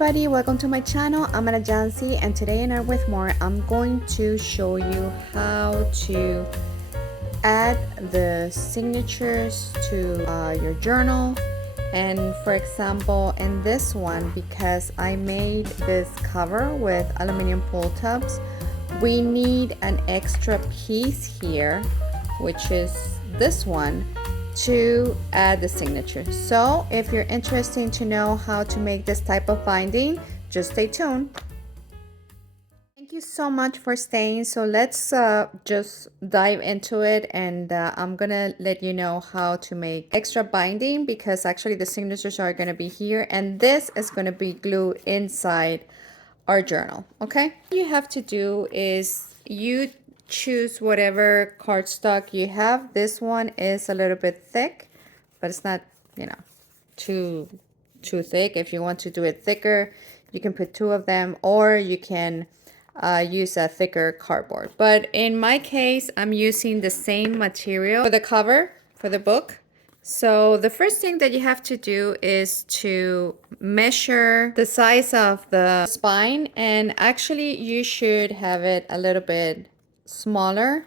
everybody, welcome to my channel. I'm Ana Jancy, and today in ArtWithMore I'm going to show you how to add the signatures to your journal. And for example, in this one, because I made this cover with aluminum pull tabs, we need an extra piece here, which is this one, to add the signature. So if you're interested to know how to make this type of binding, just stay tuned. Thank you so much for staying. So let's just dive into it, and I'm gonna let you know how to make extra binding, because actually the signatures are gonna be here and this is gonna be glued inside our journal. Okay, what you have to do is you choose whatever cardstock you have. This one is a little bit thick, but it's not, you know, too thick. If you want to do it thicker, you can put two of them, or you can use a thicker cardboard. But in my case, I'm using the same material for the cover for the book. So the first thing that you have to do is to measure the size of the spine, and actually you should have it a little bit smaller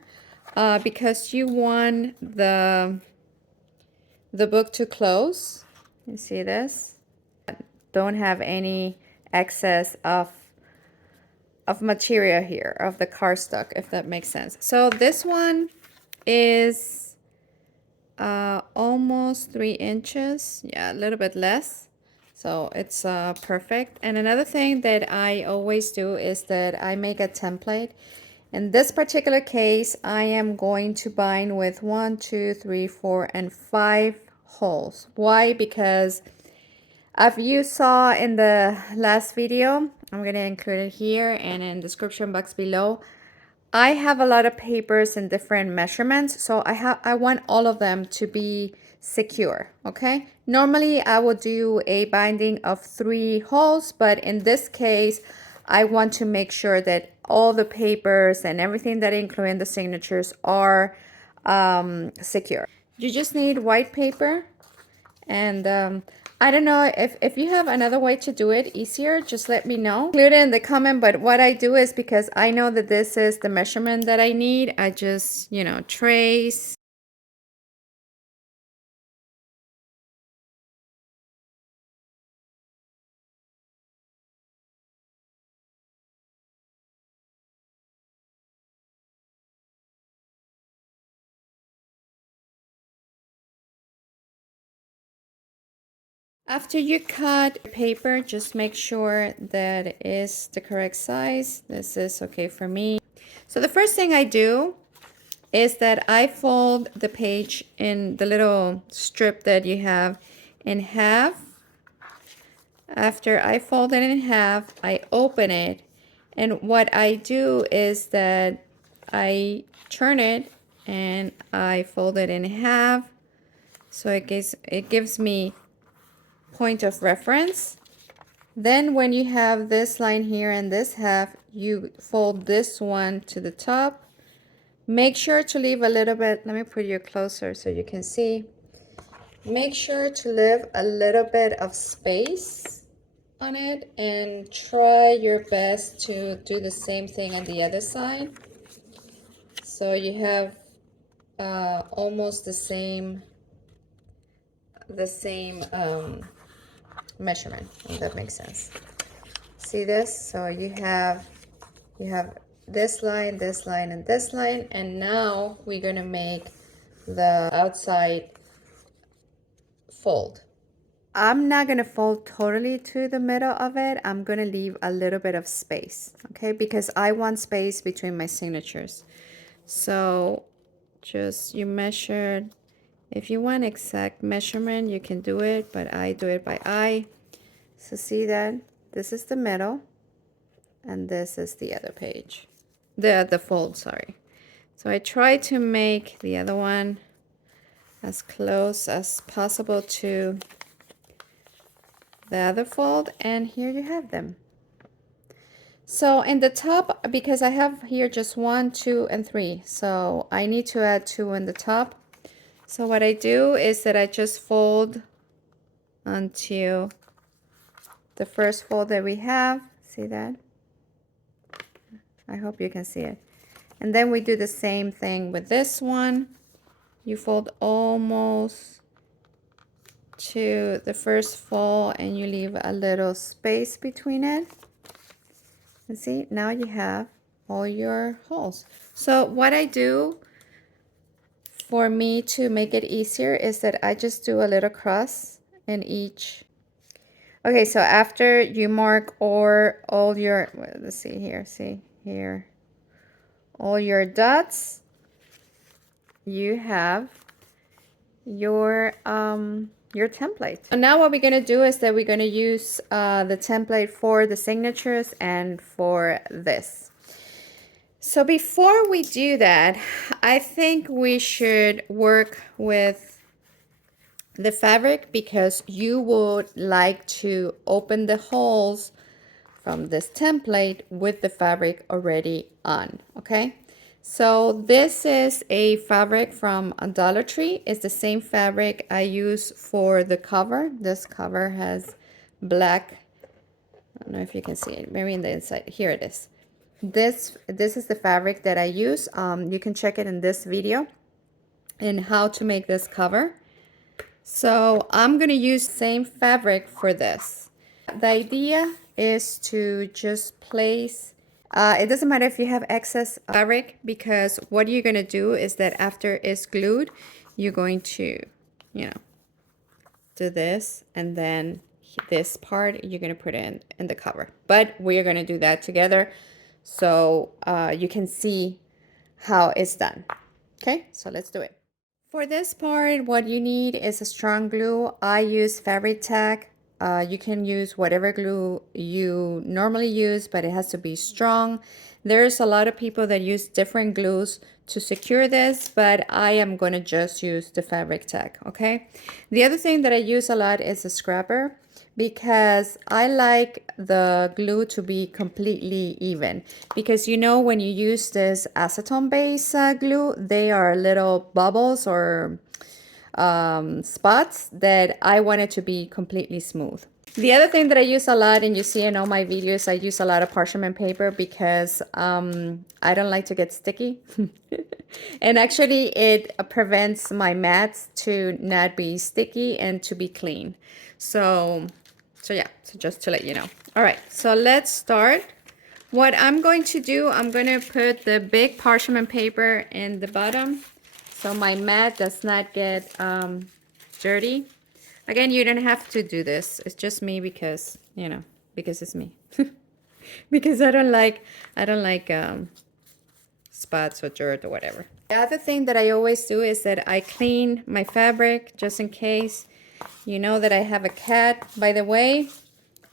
because you want the book to close. You see this? Don't have any excess of material here, of the cardstock, if that makes sense. So this one is almost 3 inches, yeah, a little bit less, so it's perfect. And another thing that I always do is that I make a template. In this particular case, I am going to bind with 1, 2, 3, 4, and 5 holes. Why? Because as you saw in the last video, I'm going to include it here and in the description box below, I have a lot of papers in different measurements, so I want all of them to be secure. Okay, normally I will do a binding of 3 holes, but in this case I want to make sure that all the papers and everything that include the signatures are secure. You just need white paper, and I don't know if you have another way to do it easier, just let me know. Include it in the comment, but what I do is, because I know that this is the measurement that I need, I just, you know, trace. After you cut paper, just make sure that it is the correct size. This is okay for me. So the first thing I do is that I fold the page in the little strip that you have in half. After I fold it in half, I open it, and what I do is that I turn it and I fold it in half, so it gives me point of reference. Then when you have this line here and this half, you fold this one to the top. Make sure to leave a little bit, let me put you closer so you can see. Make sure to leave a little bit of space on it, and try your best to do the same thing on the other side, so you have almost the same measurement, if that makes sense. See this? So you have this line, this line, and this line, and now we're gonna make the outside fold. I'm not gonna fold totally to the middle of it. I'm gonna leave a little bit of space, okay? Because I want space between my signatures. So just you measure. If you want exact measurement, you can do it, but I do it by eye. So see that this is the middle, and this is the other page, the fold, sorry. So I try to make the other one as close as possible to the other fold, and here you have them. So in the top, because I have here just 1, 2, and 3, so I need to add 2 in the top. So what I do is that I just fold until the first fold that we have. See that? I hope you can see it. And then we do the same thing with this one. You fold almost to the first fold and you leave a little space between it. And see, now you have all your holes. So what I do for me to make it easier is that I just do a little cross in each. Okay, so after you mark all your, well, let's see here, see here, all your dots, you have your template. So now what we're going to do is that we're going to use the template for the signatures and for this. So before we do that, I think we should work with the fabric because you would like to open the holes from this template with the fabric already on, okay? So this is a fabric from Dollar Tree. It's the same fabric I use for the cover. This cover has black, I don't know if you can see it, maybe in the inside. Here it is. This is the fabric that I use. You can check it in this video in how to make this cover. So I'm gonna use the same fabric for this. The idea is to just place, it doesn't matter if you have excess fabric, because what you're gonna do is that after it's glued, you're going to, you know, do this, and then this part you're gonna put in the cover. But we're gonna do that together so you can see how it's done. Okay, so let's do it. For this part, what you need is a strong glue. I use Fabric Tack. You can use whatever glue you normally use, but it has to be strong. There's a lot of people that use different glues to secure this, but I am going to just use the Fabric Tack, okay? The other thing that I use a lot is a scrapper, because I like the glue to be completely even, because you know when you use this acetone based glue, they are little bubbles or spots that I want it to be completely smooth. The other thing that I use a lot, and you see in all my videos, I use a lot of parchment paper because I don't like to get sticky. And actually it prevents my mats to not be sticky and to be clean. So yeah, so just to let you know. All right, so let's start. What I'm going to do, I'm going to put the big parchment paper in the bottom so my mat does not get dirty. Again, you don't have to do this. It's just me because, you know, because it's me. Because I don't like spots or dirt or whatever. The other thing that I always do is that I clean my fabric just in case. You know that I have a cat. By the way,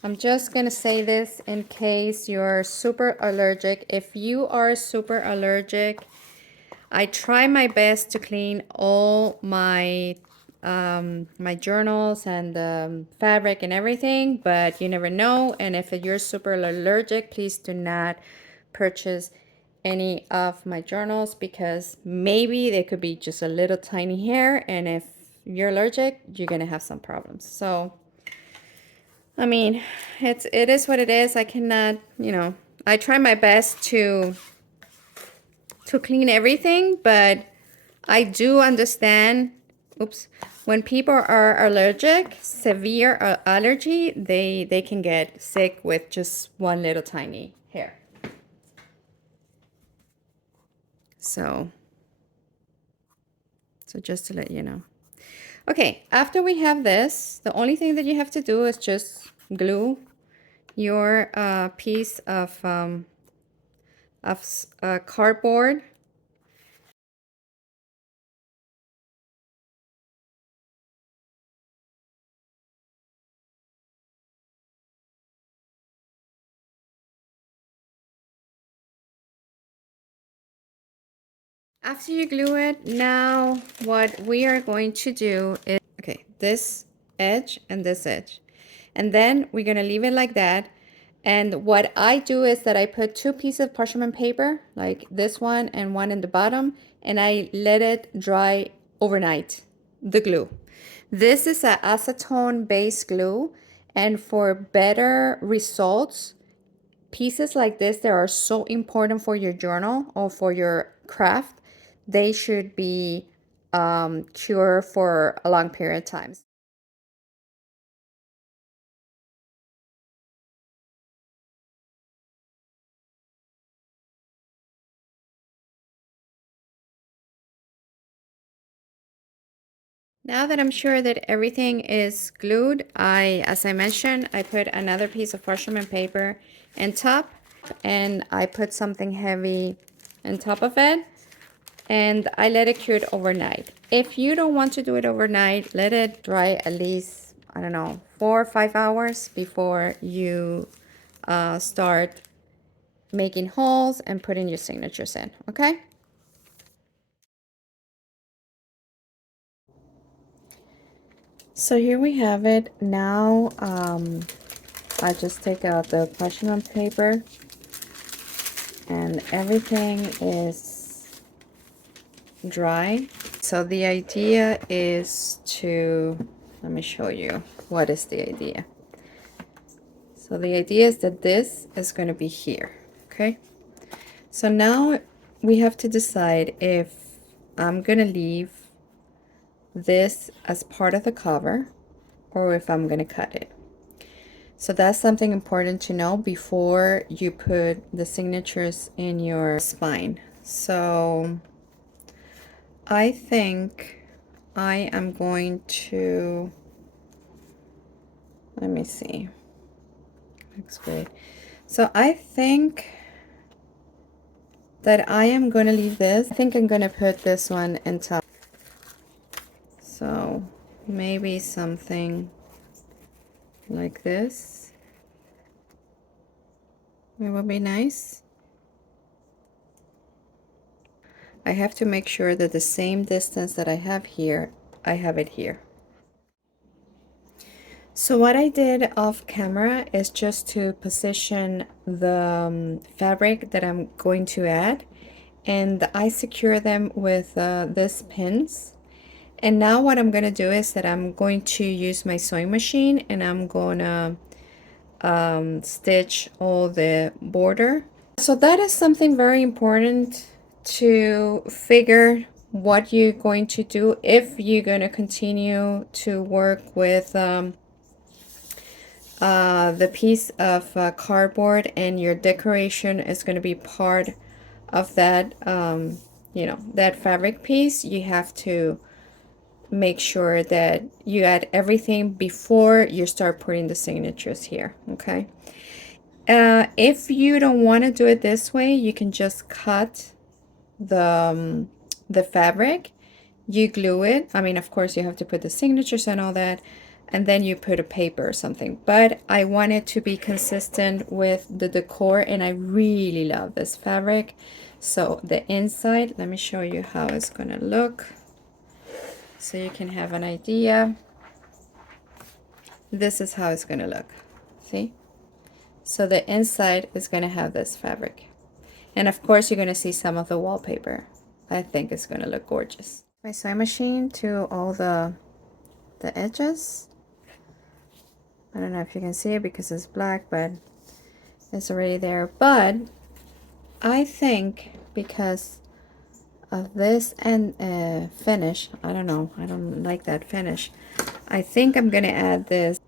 I'm just gonna say this in case you're super allergic. If you are super allergic, I try my best to clean all my my journals and fabric and everything, but you never know. And if you're super allergic, please do not purchase any of my journals, because maybe they could be just a little tiny hair, and if you're allergic, you're gonna have some problems. So I mean, it is what it is. I cannot, you know, I try my best to clean everything, but I do understand, oops, when people are allergic, severe allergy, they can get sick with just one little tiny hair. So just to let you know. Okay, after we have this, the only thing that you have to do is just glue your piece of cardboard. After you glue it, now what we are going to do is, okay, this edge and this edge. And then we're gonna leave it like that. And what I do is that I put two pieces of parchment paper, like this one and one in the bottom, and I let it dry overnight, the glue. This is an acetone based glue, And for better results, pieces like this that are so important for your journal or for your craft, they should be cured for a long period of time. Now that I'm sure that everything is glued, as I mentioned, I put another piece of parchment paper on top, and I put something heavy on top of it, and I let it cure overnight. If you don't want to do it overnight, let it dry at least, I don't know, 4 or 5 hours before you start making holes and putting your signatures in, okay? So here we have it. Now I just take out the parchment paper and everything is dry. So the idea is to, let me show you what is the idea. So the idea is that this is going to be here, okay? So now we have to decide if I'm going to leave this as part of the cover or if I'm going to cut it. So that's something important to know before you put the signatures in your spine. So I think I am going to, let me see. Looks great. So I think that I am going to leave this. I think I'm going to put this one in top. So maybe something like this. It would be nice. I have to make sure that the same distance that I have here, I have it here. So what I did off camera is just to position the fabric that I'm going to add, and I secure them with these pins. And now what I'm going to do is that I'm going to use my sewing machine and I'm going to stitch all the border. So that is something very important to figure what you're going to do if you're going to continue to work with the piece of cardboard and your decoration is going to be part of that you know, that fabric piece. You have to make sure that you add everything before you start putting the signatures here, okay? If you don't want to do it this way, you can just cut the fabric, you glue it. I mean, of course you have to put the signatures and all that, and then you put a paper or something, but I want it to be consistent with the decor, and I really love this fabric. So the inside, let me show you how it's gonna look so you can have an idea. This is how it's gonna look, see? So the inside is gonna have this fabric, and of course you're gonna see some of the wallpaper. I think it's gonna look gorgeous. My sewing machine to all the edges. I don't know if you can see it because it's black, but it's already there. But I think because of this and finish, I don't know, I don't like that finish. I think I'm gonna add this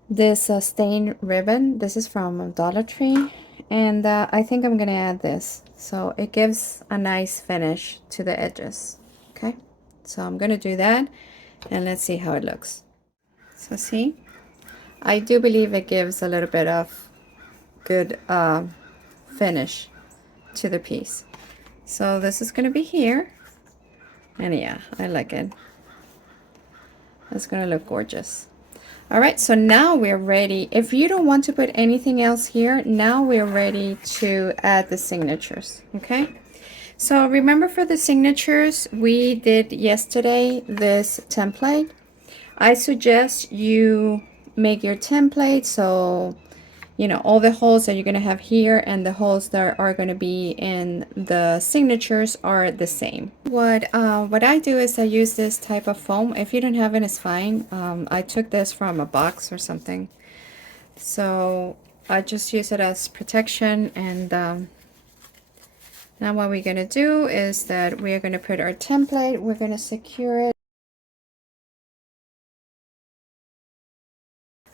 stain ribbon. This is from Dollar Tree, and I think I'm gonna add this so it gives a nice finish to the edges. Okay, so I'm gonna do that, and let's see how it looks. So see, I do believe it gives a little bit of good finish to the piece. So this is gonna be here, and yeah, I like it. It's gonna look gorgeous. All right, so now we're ready. If you don't want to put anything else here, now we're ready to add the signatures, okay? So remember, for the signatures, we did yesterday this template. I suggest you make your template so you know all the holes that you're going to have here and the holes that are going to be in the signatures are the same. What I do is I use this type of foam. If you don't have it, it's fine. I took this from a box or something. So I just use it as protection. And now what we're going to do is that we're going to put our template, we're going to secure it.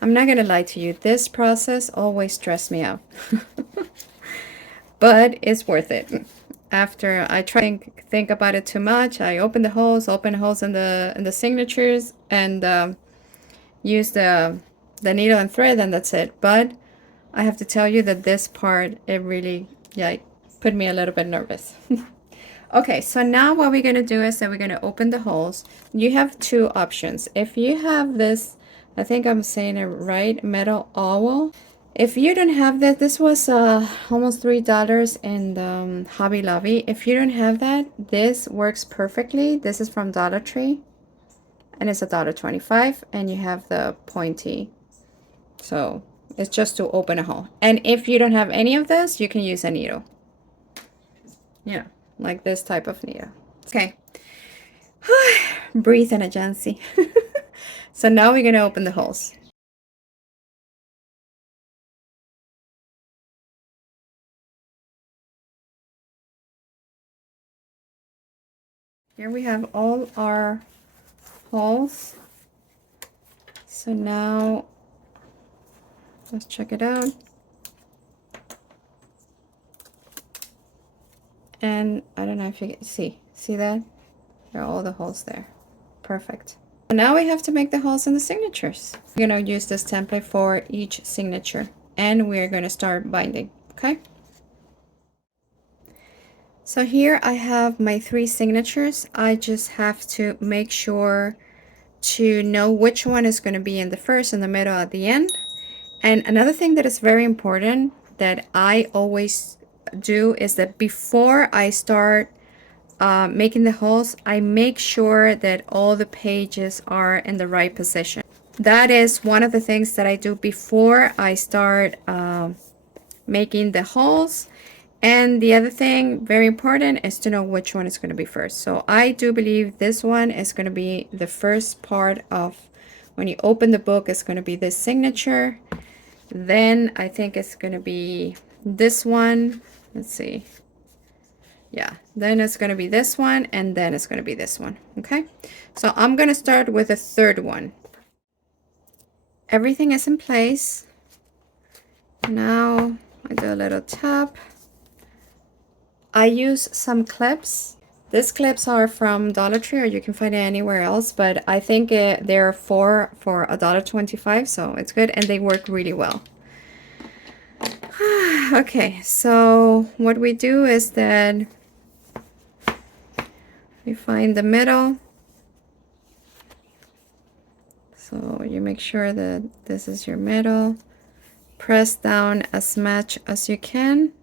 I'm not going to lie to you, this process always stressed me out. But it's worth it. After I try to think about it too much, I open holes in the signatures, and use the needle and thread, and that's it. But I have to tell you that this part, it really, yeah, put me a little bit nervous. Okay, so now what we're going to do is that we're going to open the holes. You have two options. If you have this, I think I'm saying it right, metal owl. If you don't have that, this was almost $3 in the Hobby Lobby. If you don't have that, this works perfectly. This is from Dollar Tree, and it's $1.25, and you have the pointy. So it's just to open a hole. And if you don't have any of this, you can use a needle. Yeah, like this type of needle. Okay. Breathe in a Jancy. So now we're going to open the holes. Here we have all our holes. So now let's check it out. And I don't know if you can see that? There are all the holes there. Perfect. So now we have to make the holes in the signatures. We're going to use this template for each signature, and we're going to start binding. Okay. So here I have my 3 signatures. I just have to make sure to know which one is going to be in the first, in the middle, at the end. And another thing that is very important that I always do is that before I start making the holes, I make sure that all the pages are in the right position. That is one of the things that I do before I start making the holes. And the other thing, very important, is to know which one is going to be first. So I do believe this one is going to be the first part of, when you open the book, it's going to be this signature. Then I think it's going to be this one. Let's see. Yeah, then it's going to be this one, and then it's going to be this one. Okay, so I'm going to start with the third one. Everything is in place. Now I do a little tap. I use some clips. These clips are from Dollar Tree, or you can find it anywhere else, but I think they're for $1.25, so it's good, and they work really well. Okay, so what we do is that we find the middle. So you make sure that this is your middle. Press down as much as you can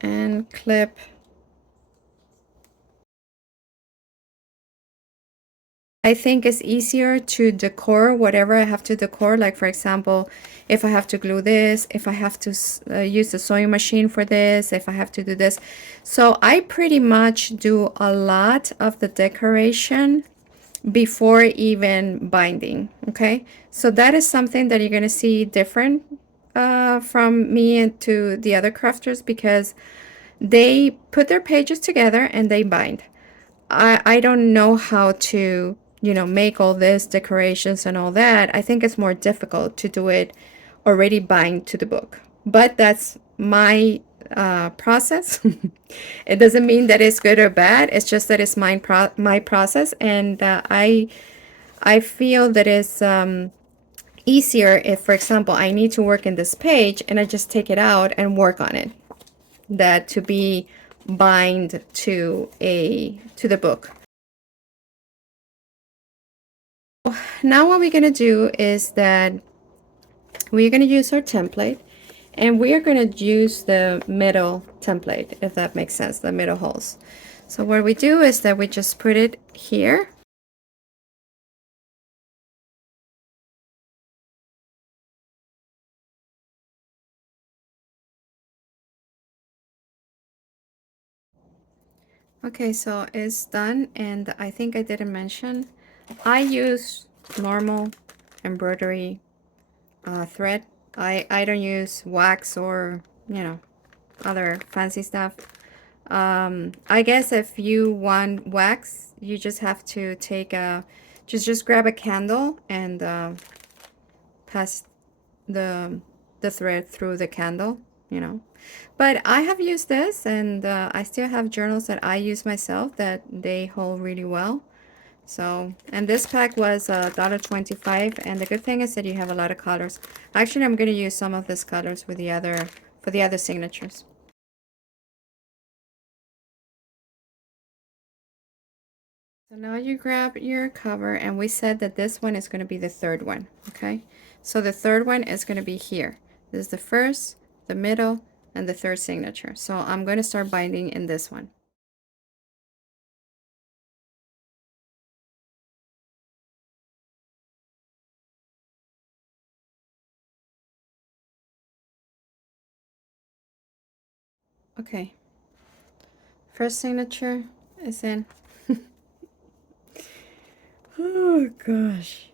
and clip. I think it's easier to decor whatever I have to decor. Like, for example, if I have to glue this, if I have to use the sewing machine for this, if I have to do this. So I pretty much do a lot of the decoration before even binding. Okay, so that is something that you're going to see different from me and to the other crafters, because they put their pages together and they bind. I don't know how to, make all this decorations and all that. I think it's more difficult to do it already bind to the book. But that's my process. It doesn't mean that it's good or bad. It's just that it's my process, and I feel that it's easier if, for example, I need to work in this page and I just take it out and work on it, that to be bind to the book. Now what we're going to do is that we're going to use our template, and we are going to use the middle template, if that makes sense, the middle holes. So what we do is that we just put it here. Okay, so it's done, and I think I didn't mention, I use normal embroidery thread. I don't use wax or, you know, other fancy stuff. I guess if you want wax, you just have to take a, just grab a candle and pass the thread through the candle, you know. But I have used this, and I still have journals that I use myself that they hold really well. So, and this pack was $1.25, and the good thing is that you have a lot of colors. Actually, I'm going to use some of these colors with the other, for the other signatures. So now you grab your cover, and we said that this one is going to be the third one, okay? So the third one is going to be here. This is the first, the middle, and the third signature. So I'm going to start binding in this one. Okay. First signature is in. Oh gosh.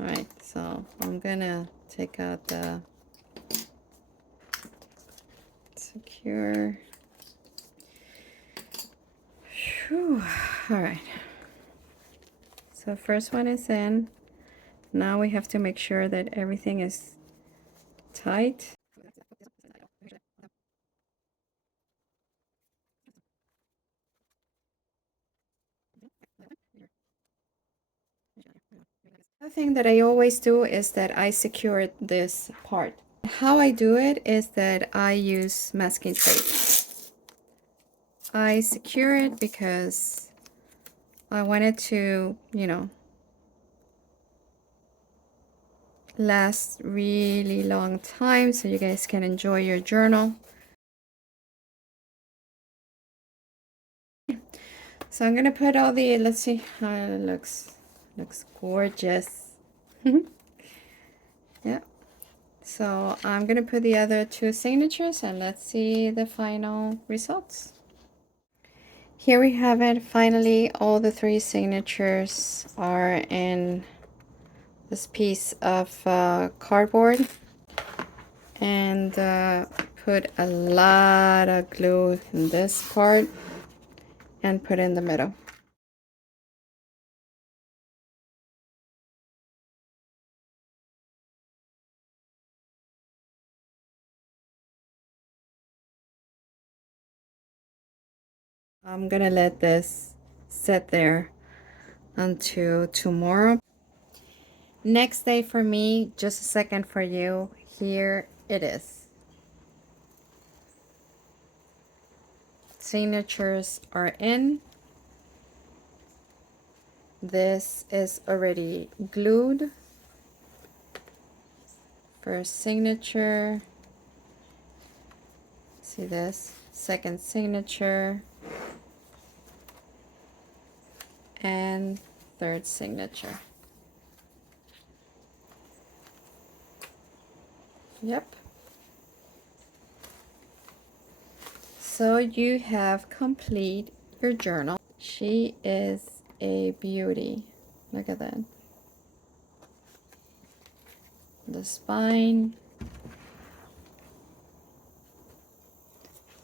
Alright, so I'm gonna take out the secure. Alright. So first one is in. Now we have to make sure that everything is tight. The thing that I always do is that I secure this part. How I do it is that I use masking tape. I secure it because I want it to, you know, last really long time so you guys can enjoy your journal. So I'm gonna put all the, let's see how it looks gorgeous. Yeah, so I'm gonna put the other two signatures and let's see the final results. Here we have it. Finally, all the three signatures are in this piece of cardboard, and put a lot of glue in this part and put in the middle. I'm gonna let this sit there until tomorrow. Next day for me, just a second for you. Here it is. Signatures are in. This is already glued. First signature. See this? Second signature. And third signature. Yep. So you have complete your journal. She is a beauty. Look at that. The spine.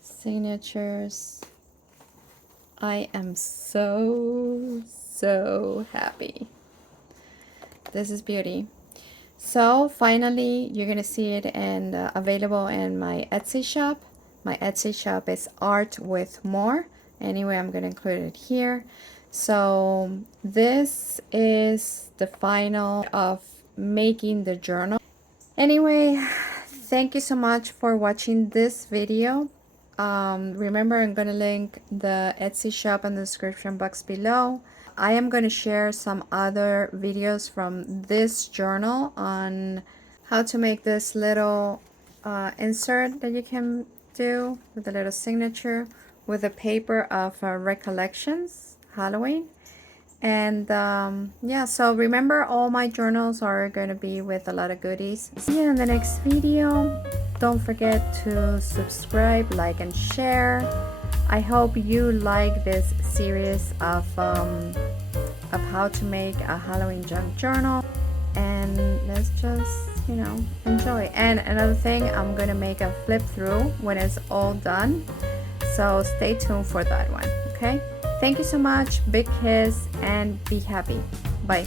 Signatures. I am so happy. This is beauty. So finally, you're gonna see it and available in my Etsy shop. My Etsy shop is ArtWithMore. Anyway, I'm gonna include it here. So this is the final of making the journal. Anyway, thank you so much for watching this video. Remember, I'm gonna link the Etsy shop in the description box below. I am going to share some other videos from this journal on how to make this little insert that you can do with a little signature with a paper of recollections, Halloween. And yeah, so remember, all my journals are going to be with a lot of goodies. See you in the next video. Don't forget to subscribe, like, and share. I hope you like this series of how to make a Halloween junk journal, and let's let's just, you know, enjoy. And another thing, I'm gonna make a flip through when it's all done, so stay tuned for that one. Okay, thank you so much, big kiss, and be happy. Bye.